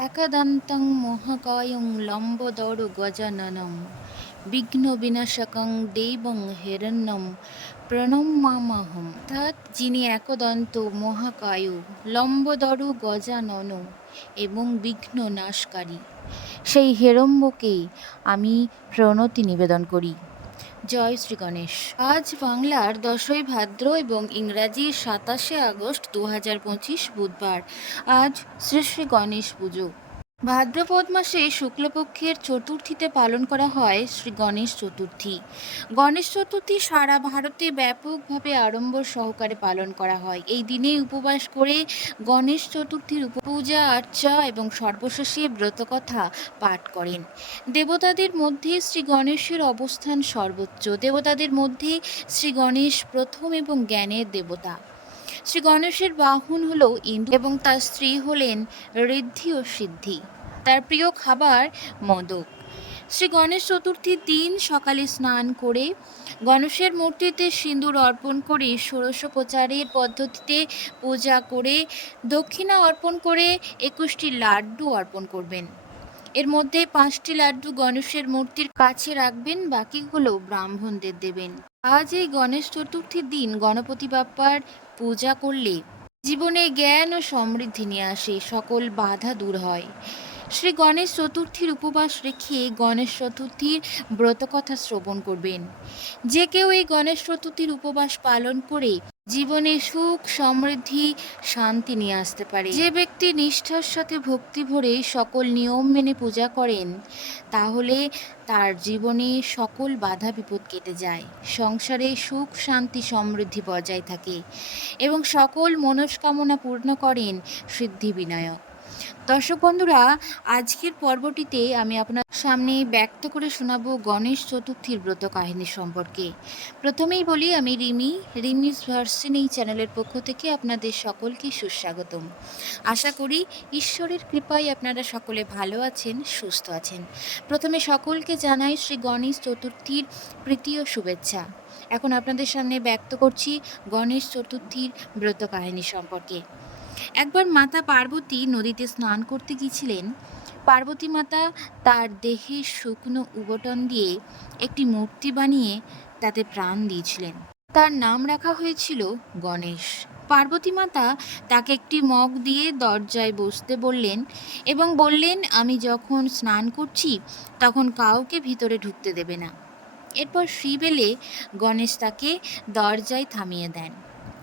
একাদন্तं মহাকায়ং লম্বোদর গজাননম বিঘ্ন বিনাশকং দেবং হিরণ্যম প্রণমামহম অর্থাৎ যিনি একদন্ত মহাকায় লম্বোদর গজানন এবং বিঘ্ন নাশকারী সেই হেরম্বকেই আমি প্রণতি নিবেদন করি। জয় শ্রী গণেশ। আজ বাংলার দশই ভাদ্র এবং ইংরাজি সাতাশে আগস্ট দু হাজার পঁচিশ বুধবার। আজ শ্রী শ্রী গণেশ পুজো। ভাদ্রপদ মাসে শুক্লপক্ষের চতুর্থীতে পালন করা হয় শ্রী গণেশ চতুর্থী। গণেশ চতুর্থী সারা ভারতে ব্যাপকভাবে আড়ম্বর সহকারে পালন করা হয়। এই দিনে উপবাস করে গণেশ চতুর্থীর পূজা আর্চা এবং সর্বশেষে ব্রতকথা পাঠ করেন। দেবতাদের মধ্যে শ্রী গণেশের অবস্থান সর্বোচ্চ। দেবতাদের মধ্যে শ্রী গণেশ প্রথম এবং জ্ঞানের দেবতা। শ্রী গণেশের বাহন হল ইন্দ্র এবং তার স্ত্রী হলেন ঋদ্ধি ও সিদ্ধি। তার প্রিয় খাবার মোদক। শ্রী গণেশ চতুর্থীর দিন সকালে স্নান করে গণেশের মূর্তিতে সিঁদুর অর্পণ করে ষোড়শোপচারের পদ্ধতিতে পূজা করে দক্ষিণা অর্পণ করে একুশটি লাড্ডু অর্পণ করবেন। এর মধ্যে পাঁচটি লাড্ডু গণেশের মূর্তির কাছে রাখবেন বাকিগুলো ব্রাহ্মণদের দেবেন। আজ এই গণেশ চতুর্থীর দিন গণপতি বাপ্পার পূজা করলে জীবনে জ্ঞান ও সমৃদ্ধি নিয়ে আসে, সকল বাধা দূর হয়। শ্রী গণেশ চতুর্থীর উপবাস রেখে গণেশ চতুর্থীর ব্রতকথা শ্রবণ করবেন। যে কেউ এই গণেশ চতুর্থীর উপবাস পালন করে জীবনে সুখ, সমৃদ্ধি, শান্তি নিয়ে আসতে পারে। যে ব্যক্তি নিষ্ঠার সাথে ভক্তি ভরে সকল নিয়ম মেনে পূজা করেন, তাহলে তার জীবনে সকল বাধা বিপদ কেটে যায়। সংসারে সুখ, শান্তি, সমৃদ্ধি বজায় থাকে এবং সকল মনস্কামনা পূর্ণ করেন সিদ্ধি বিনায়ক। দর্শক বন্ধুরা, আজকের পর্বটিতে আমি আপনার সামনে ব্যক্ত করে শোনাবো গণেশ চতুর্থীর ব্রত কাহিনী সম্পর্কে। প্রথমেই বলি আমি রিমি, রিমিস ভার্সিন এই চ্যানেলের পক্ষ থেকে আপনাদের সকলকে সুস্বাগতম। আশা করি ঈশ্বরের কৃপায় আপনারা সকলে ভালো আছেন, সুস্থ আছেন। প্রথমে সকলকে জানাই শ্রী গণেশ চতুর্থীর প্রীতি ও শুভেচ্ছা। এখন আপনাদের সামনে ব্যক্ত করছি গণেশ চতুর্থীর ব্রত কাহিনী সম্পর্কে। একবার মাতা পার্বতী নদীতে স্নান করতে গিয়েছিলেন। পার্বতী মাতা তার দেহে শুকনো উবটন দিয়ে একটি মূর্তি বানিয়ে তাতে প্রাণ দিয়েছিলেন। তার নাম রাখা হয়েছিল গণেশ। পার্বতী মাতা তাকে একটি মগ দিয়ে দরজায় বসতে বললেন এবং বললেন, আমি যখন স্নান করছি, তখন কাউকে ভিতরে ঢুকতে দেবে না। এরপর শিব এলে গণেশ তাকে দরজায় থামিয়ে দেন।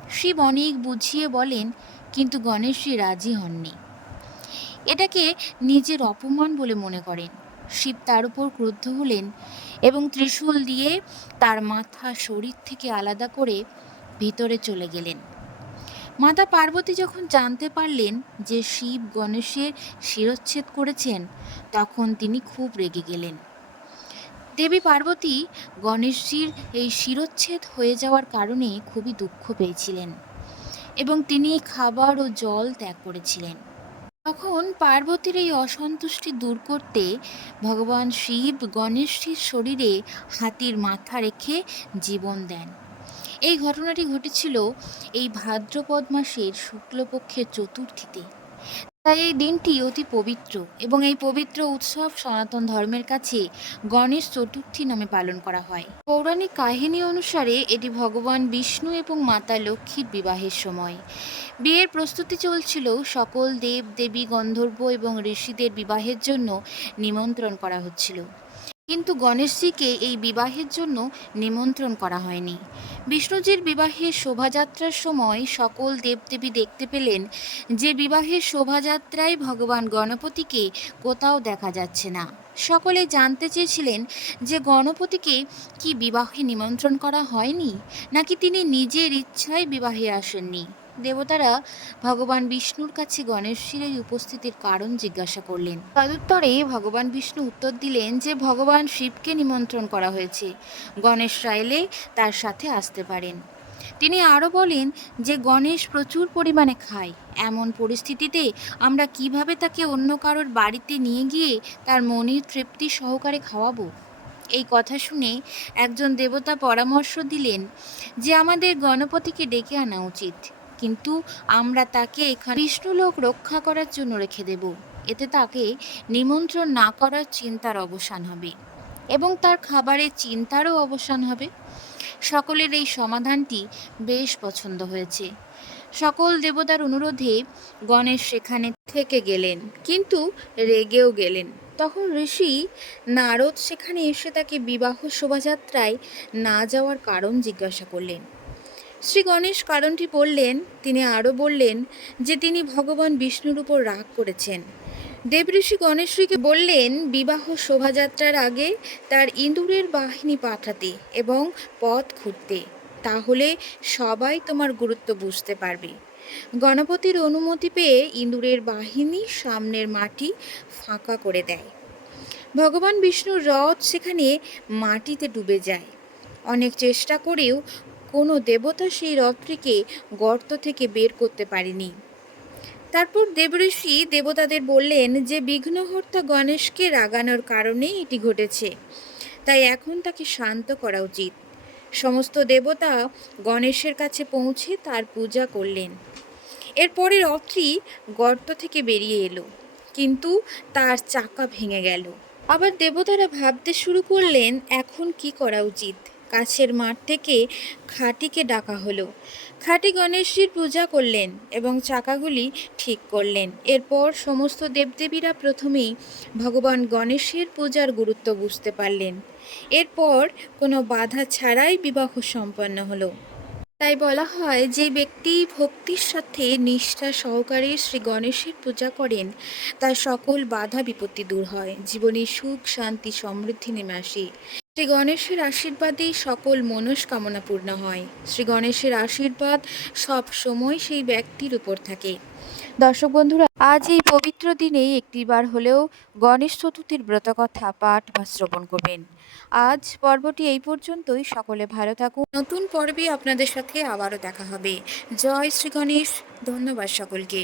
শিব অনেক বুঝিয়ে বলেন কিন্তু গণেশজি রাজি হননি। এটাকে নিজের অপমান বলে মনে করেন। শিব তার উপর ক্রুদ্ধ হলেন এবং ত্রিশূল দিয়ে তার মাথা শরীর থেকে আলাদা করে ভিতরে চলে গেলেন। মাতা পার্বতী যখন জানতে পারলেন যে শিব গণেশের শিরচ্ছেদ করেছেন, তখন তিনি খুব রেগে গেলেন। দেবী পার্বতী গণেশজির এই শিরচ্ছেদ হয়ে যাওয়ার কারণে খুবই দুঃখ পেয়েছিলেন। এবং তিনি খাবার ও জল ত্যাগ করেছিলেন। তখন পার্বতীর এই অসন্তুষ্টি দূর করতে ভগবান শিব গণেশটির শরীরে হাতির মাথা রেখে জীবন দেন। এই ঘটনাটি ঘটেছিল এই ভাদ্রপদ মাসের শুক্লপক্ষের চতুর্থীতে। তাই এই দিনটি অতি পবিত্র এবং এই পবিত্র উৎসব সনাতন ধর্মের কাছে গণেশ চতুর্থী নামে পালন করা হয়। পৌরাণিক কাহিনী অনুসারে এটি ভগবান বিষ্ণু এবং মাতা লক্ষ্মীর বিবাহের সময়। বিয়ের প্রস্তুতি চলছিল সকল দেব দেবী গন্ধর্ব এবং ঋষিদের বিবাহের জন্য নিমন্ত্রণ করা হচ্ছিল। কিন্তু গণেশজিকে এই বিবাহের জন্য নিমন্ত্রণ করা হয়নি। বিষ্ণুজির বিবাহের শোভাযাত্রার সময় সকল দেবদেবী দেখতে পেলেন যে বিবাহের শোভাযাত্রায় ভগবান গণপতিকে কোথাও দেখা যাচ্ছে না। সকলে জানতে চেয়েছিলেন যে গণপতিকে কি বিবাহে নিমন্ত্রণ করা হয়নি, নাকি তিনি নিজের ইচ্ছায় বিবাহে আসেননি। দেবতারা ভগবান বিষ্ণুর কাছে গণেশের এই উপস্থিতির কারণ জিজ্ঞাসা করলেন। তদুত্তরে ভগবান বিষ্ণু উত্তর দিলেন যে, ভগবান শিবকে নিমন্ত্রণ করা হয়েছে। গণেশ চাইলে তার সাথে আসতে পারেন। তিনি আরও বলেন যে, গণেশ প্রচুর পরিমাণে খায়। এমন পরিস্থিতিতে আমরা কীভাবে তাকে অন্য কারোর বাড়িতে নিয়ে গিয়ে তার মনের তৃপ্তি সহকারে খাওয়াবো? এই কথা শুনে একজন দেবতা পরামর্শ দিলেন যে, আমাদের গণপতিকে ডেকে আনা উচিত। কিন্তু আমরা তাকে এখানে বিষ্ণুলোক রক্ষা করার জন্য রেখে দেব। এতে তাকে নিমন্ত্রণ না করার চিন্তার অবসান হবে এবং তার খাবারের চিন্তারও অবসান হবে। সকলের এই সমাধানটি বেশ পছন্দ হয়েছে। সকল দেবতার অনুরোধে গণেশ সেখানে থেকে গেলেন, কিন্তু রেগেও গেলেন। তখন ঋষি নারদ সেখানে এসে তাকে বিবাহ শোভাযাত্রায় না যাওয়ার কারণ জিজ্ঞাসা করলেন। শ্রী গণেশ কারণটি বললেন, তিনি আরও বললেন যে তিনি ভগবান বিষ্ণুর উপর রাগ করেছেন। দেবঋষি গণেশকে বললেন, বিবাহ শোভাযাত্রার আগে তার ইঁদুরের বাহিনী পাঠাতে এবং পথ খুঁড়তে, তাহলে সবাই তোমার গুরুত্ব বুঝতে পারবে। গণপতির অনুমতি পেয়ে ইঁদুরের বাহিনী সামনের মাটি ফাঁকা করে দেয়। ভগবান বিষ্ণুর রথ সেখানে মাটিতে ডুবে যায়। অনেক চেষ্টা করেও কোনো দেবতা সেই রথটিকে গর্ত থেকে বের করতে পারেনি। তারপর দেবঋষি দেবতাদের বললেন যে, বিঘ্নহর্তা গণেশকে রাগানোর কারণেই এটি ঘটেছে। তাই এখন তাকে শান্ত করা উচিত। সমস্ত দেবতা গণেশের কাছে পৌঁছে তার পূজা করলেন। এরপরে রথটি গর্ত থেকে বেরিয়ে এলো, কিন্তু তার চাকা ভেঙে গেল। আবার দেবতারা ভাবতে শুরু করলেন, এখন কি করা উচিত? কাছের মাঠ থেকে খাটিকে ডাকা হলো। খাটি গণেশজির পূজা করলেন এবং চাকাগুলি ঠিক করলেন। এরপর সমস্ত দেবদেবীরা প্রথমেই ভগবান গণেশের পূজার গুরুত্ব বুঝতে পারলেন। এরপর কোনো বাধা ছাড়াই বিবাহ সম্পন্ন হলো। তাই বলা হয়, যে ব্যক্তি ভক্তির সাথে নিষ্ঠা সহকারে শ্রী গণেশের পূজা করেন, তার সকল বাধা বিপত্তি দূর হয়। জীবনে সুখ, শান্তি, সমৃদ্ধি নেমে আসে। শ্রী গণেশের আশীর্বাদেই সকল মনস্কামনা পূর্ণ হয়। শ্রী গণেশের আশীর্বাদ সব সময় সেই ব্যক্তির উপর থাকে। দর্শক বন্ধুরা, আজ এই পবিত্র দিনে একটিবার হলেও গণেশ চতুর্থীর ব্রতকথা পাঠ বা শ্রবণ করবেন। আজ পর্বটি এই পর্যন্তই। সকলে ভালো থাকুন। নতুন পর্বে আপনাদের সাথে আবারও দেখা হবে। জয় শ্রী গণেশ। ধন্যবাদ সকলকে।